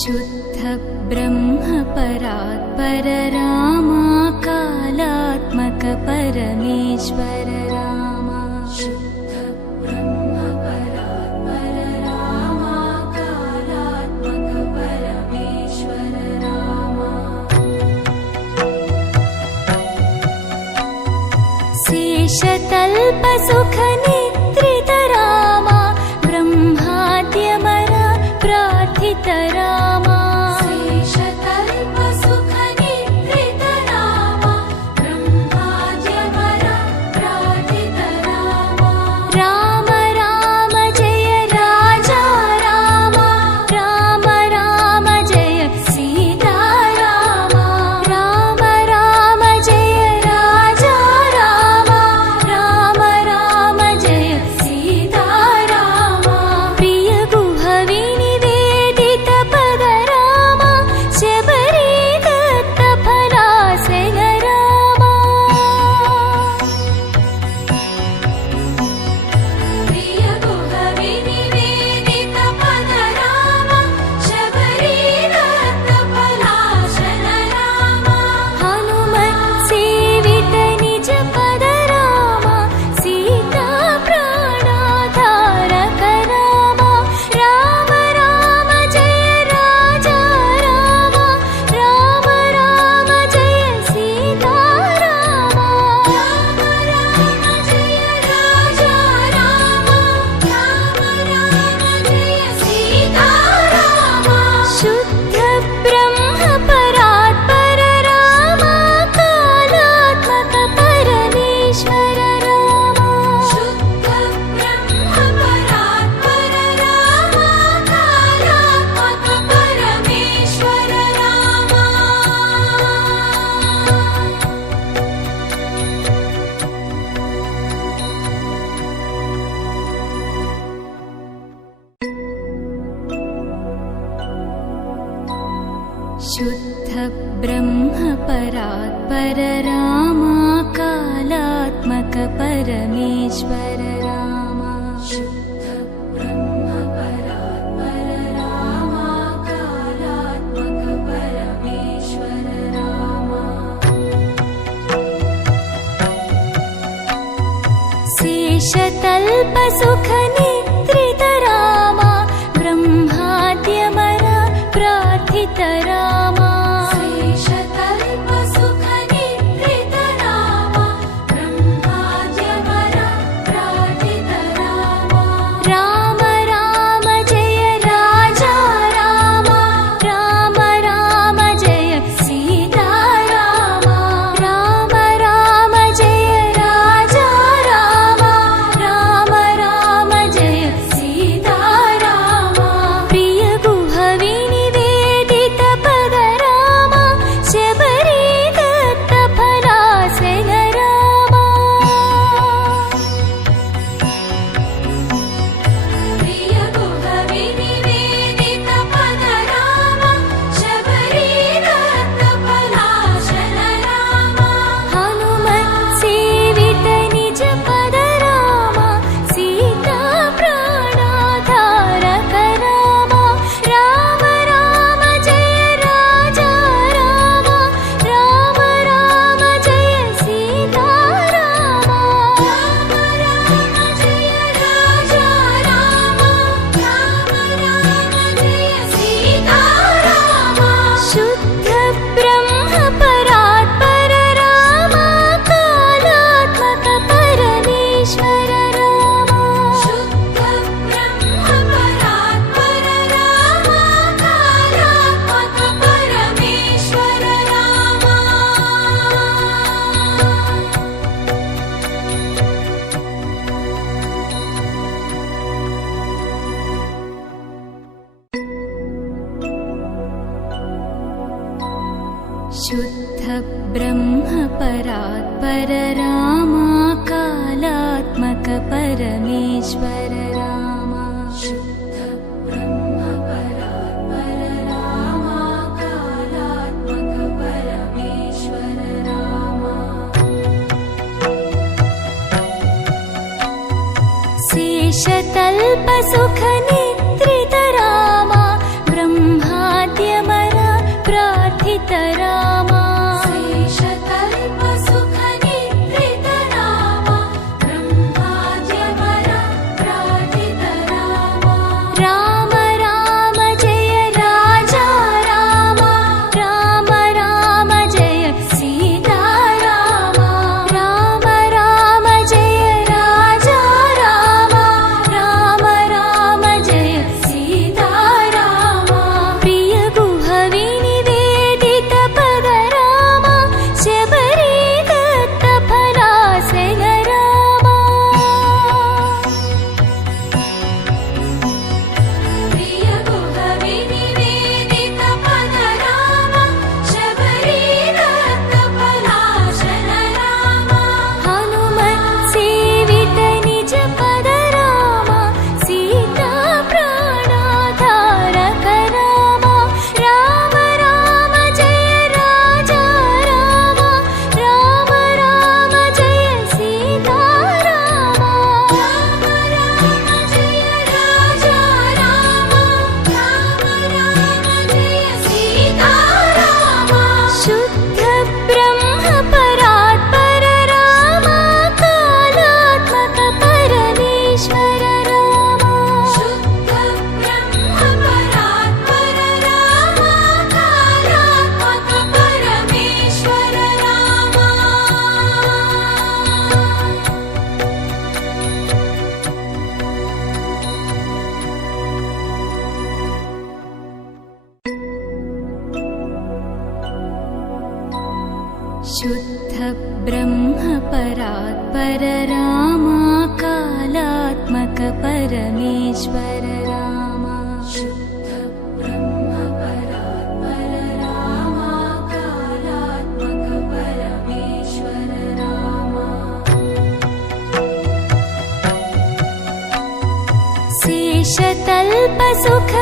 शुद्ध ब्रह्म परात्पर रामा कालात्मक परमेश्वर रामा शुद्ध ब्रह्म परात्पर रामा कालात्मक परमेश्वर रामा शेषतल्प सुख निद्रित रामा ब्रह्माद्यमर प्रार्थित रामा शेषतल्प सुख निद्रित रामा ब्रह्माद्यमर प्रार्थित रामा राम राम जय राजा रामा राम राम जय सीता रामा राम राम जय राजा रामा राम राम जय सीता रामा प्रिय गुहवि निवेदित पद रामा शबरी दत्त फलासग रामा प्रिय गुहवि निवेदित पद रामा शबरी दत्त फलासन रामा हनुमत् सेवित निज पद रामा सीता प्राणाधारक रामा राम राम जय राजा रामा राम राम जय सीता रामा राम राम जय राजा रामा राम राम जय सीता रामा शुद्ध ब्रह्म परात्पर रामा कालात्मक परमेश्वर रामा शुद्ध ब्रह्म परात्पर रामा कालात्मक परमेश्वर रामा शुद्ध ब्रह्म परात्पर रामा कालात्मक परमेश्वर रामा शुद्ध ब्रह्म परात्पर रामा कालात्मक परमेश्वर रामा शेषतल्प सुख निद्रित रामा ब्रह्माद्यमर प्रार्थित रामा शेषतल्प सुख निद्रित रामा ब्रह्माद्यमर प्रार्थित रामा राम राम जय राजा रामा राम राम जय सीता रामा राम राम जय राजा रामा राम राम जय सीता रामा प्रिय गुहवि निवेदित पद रामा शबरी दत्त फलासग रामा प्रिय गुहवि निवेदित पद रामा शबरी दत्त फलासन रामा हनुमत् सेवित निज पद रामा सीता प्राणाधारक रामा राम राम जय राजा रामा राम राम जय सीता रामा राम राम जय राजा रामा राम राम जय सीता रामा शुद्ध ब्रह्म परात्पर रामा कालात्मक परमेश्वर रामा शुद्ध ब्रह्म परात्पर रामा कालात्मक परमेश्वर रामा शुद्ध ब्रह्म परात्पर रामा कालात्मक परमेश्वर रामा शुद्ध ब्रह्म परात्पर रामा कालात्मक परमेश्वर रामा शेषतल्प सुख निद्रित रामा ब्रह्माद्यमर शुद्ध ब्रह्म परात्पर रामा कालात्मक परमेश्वर रामा शुद्ध ब्रह्म परात्पर रामा कालात्मक परमेश्वर रामा शेषतल्प सुख